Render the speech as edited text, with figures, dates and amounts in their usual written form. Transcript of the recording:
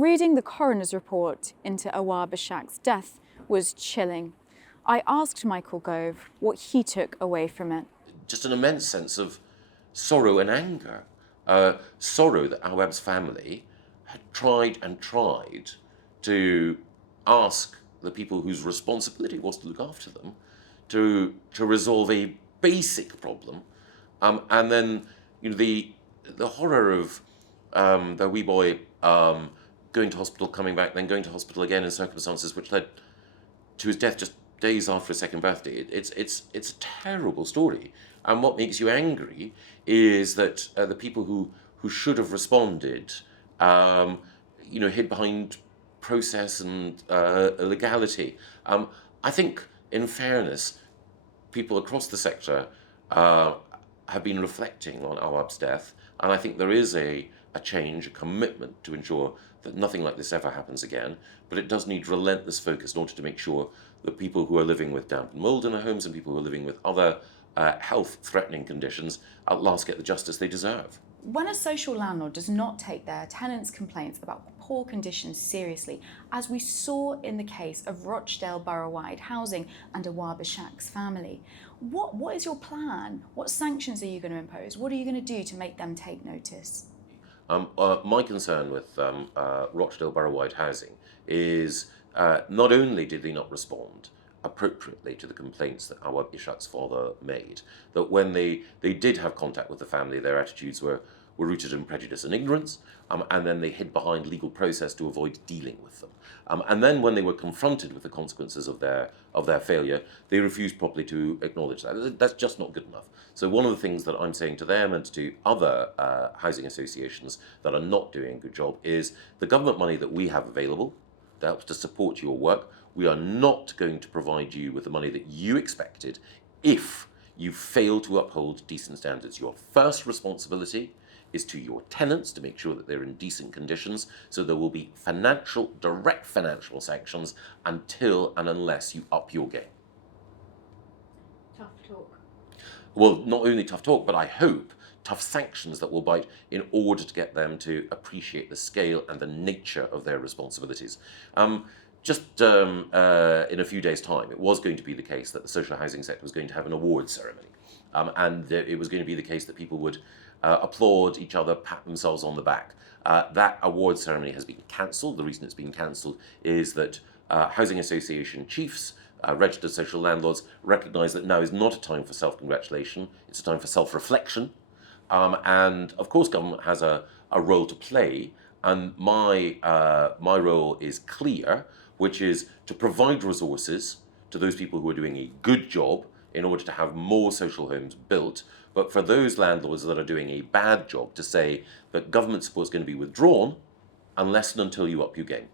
Reading the coroner's report into Awaab Ishak's death was chilling. I asked Michael Gove what he took away from it. Just an immense sense of sorrow and anger. Sorrow that Awaab's family had tried and tried to ask the people whose responsibility it was to look after them to resolve a basic problem. And then, the horror of the wee boy going to hospital, coming back, then going to hospital again in circumstances which led to his death just days after his second birthday. It's a terrible story. And what makes you angry is that the people who should have responded, hid behind process and legality. I think, in fairness, people across the sector have been reflecting on Awaab's death, and I think there is a change, a commitment to ensure that nothing like this ever happens again, but it does need relentless focus in order to make sure that people who are living with damp and mould in their homes and people who are living with other health-threatening conditions at last get the justice they deserve. When a social landlord does not take their tenants' complaints about poor conditions seriously, as we saw in the case of Rochdale Borough-wide Housing and Awaab Ishak's family, what is your plan? What sanctions are you going to impose? What are you going to do to make them take notice? My concern with Rochdale Borough-wide Housing is not only did they not respond appropriately to the complaints that Awaab Ishak's father made, that when they did have contact with the family, their attitudes were rooted in prejudice and ignorance, and then they hid behind legal process to avoid dealing with them. And then when they were confronted with the consequences of their failure, they refused properly to acknowledge that. That's just not good enough. So one of the things that I'm saying to them and to other housing associations that are not doing a good job is the government money that we have available that helps to support your work, we are not going to provide you with the money that you expected if you fail to uphold decent standards. Your first responsibility is to your tenants to make sure that they're in decent conditions, so there will be direct financial sanctions until and unless you up your game. Tough talk. Well, not only tough talk, but I hope tough sanctions that will bite in order to get them to appreciate the scale and the nature of their responsibilities. Just in a few days' time, it was going to be the case that the social housing sector was going to have an award ceremony. And it was going to be the case that people would applaud each other, pat themselves on the back. That award ceremony has been cancelled. The reason it's been cancelled is that housing association chiefs, registered social landlords, recognise that now is not a time for self-congratulation, it's a time for self-reflection. And of course government has a role to play, and my role is clear, which is to provide resources to those people who are doing a good job in order to have more social homes built, but for those landlords that are doing a bad job to say that government support is going to be withdrawn unless and until you up your game.